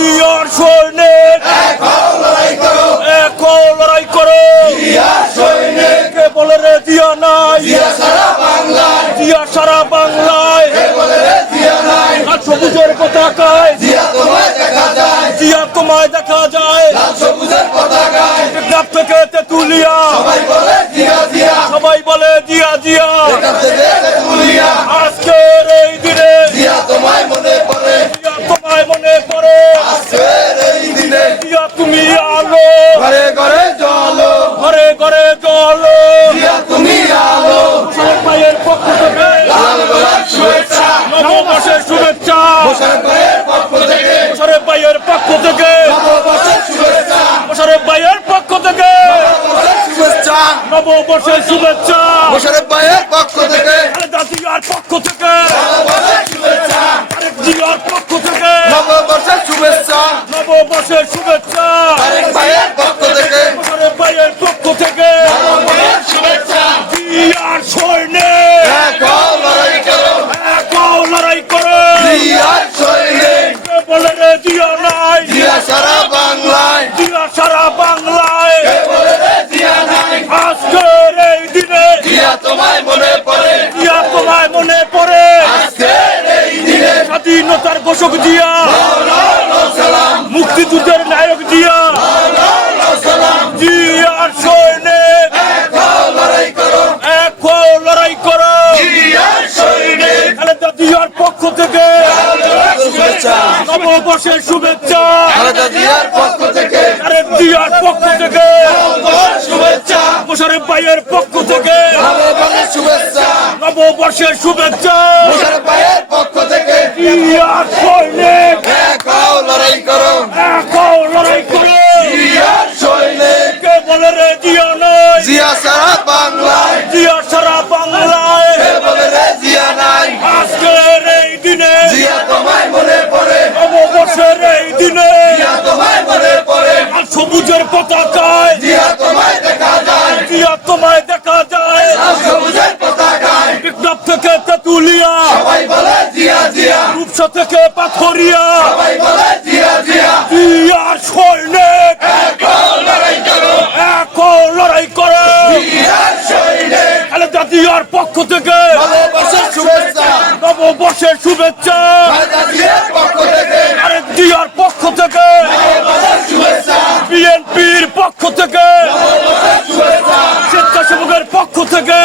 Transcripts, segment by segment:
জিয়ার সৈনিক। এক লড়াই করো। কে বলে রে দিয়া নাই? দিয়া সারা বাংলায়। আর সবুজের পতাকায়। দিয়া তোমায় দেখা যায়। সবুজের আজকের এই দিনে জিয়া তুমি আলো ঘরে ঘরে জলো। ঘরে ঘরে জল। জিয়া তুমি আলো। মায়ের পক্ষ থেকে লাল গোলাপ শুভেচ্ছা। নববর্ষের শুভেচ্ছা। পক্ষ থেকে। শরীফ ভাইয়ের পক্ষ থেকে। নববর্ষের শুভেচ্ছা। শরীফ ভাইয়ের পক্ষ থেকে। শুভেচ্ছা। নববর্ষের শুভেচ্ছা। মোশারফ ভাইয়ের পক্ষ থেকে। খালেদা পক্ষ থেকে। নববর্ষের শুভেচ্ছা। নববর্ষের শুভেচ্ছা। ভাইয়ের পক্ষ থেকে। ভাইয়ের পক্ষ থেকে। শুভেচ্ছা। এক হও লড়াই করো। লড়াই করে। সৈনিক কে বলে রে জিয়া নাই। জিয়া সারা বাংলায়। জিয়া সারা বাংলায়। বলে রে জিয়া নাই। আজকের এই দিনে। জিয়া তোমায় মনে পড়ে। জিয়া তোমায় মনে পড়ে। আজকের এই দিনে। স্বাধীনতার ঘোষক সালাম। নববর্ষের শুভেচ্ছা। খালেদা জিয়ার পক্ষ থেকে। তারেক জিয়ার পক্ষ থেকে। শুভেচ্ছা। মোশারেফ ভাইয়ের পক্ষ থেকে। শুভেচ্ছা। নববর্ষের শুভেচ্ছা। মোশারফ ভাইয়ের পক্ষ থেকে। জিয়ার শুভেচ্ছা। আরেক জিয়ার পক্ষ থেকে। বিএনপির পক্ষ থেকে। স্বেচ্ছাসেবকের পক্ষ থেকে।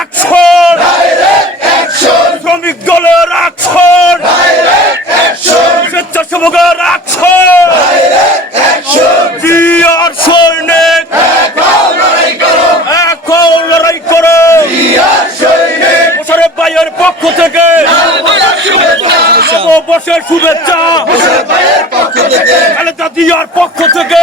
অ্যাকশন শ্রমিক দলের অ্যাকশন স্বেচ্ছাসেবকের অ্যাকশন জিয়ার সৈনিক! এখন লড়াই করে! মোশারেফ ভাইয়ের পক্ষ থেকে! নববর্ষের শুভেচ্ছা! খালেদা জিয়ার পক্ষ থেকে!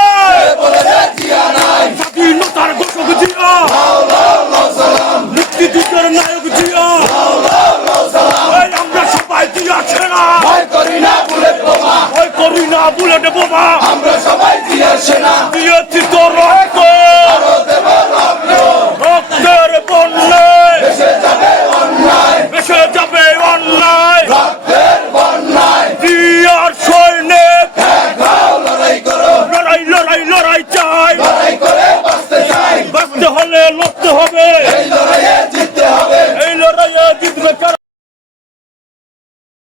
না। ভয় করি না বুলেট বোমা। ভয় করি না বুলেট বোমা। আমরা সবাই ফিরে সেনা। দিয়েছি তো রক্ত। রক্তের বন্যে হ্যাঁ, লড়াই চাই। লড়াই করে বাঁচতে চাই। বাঁচতে হলে লড়তে হবে।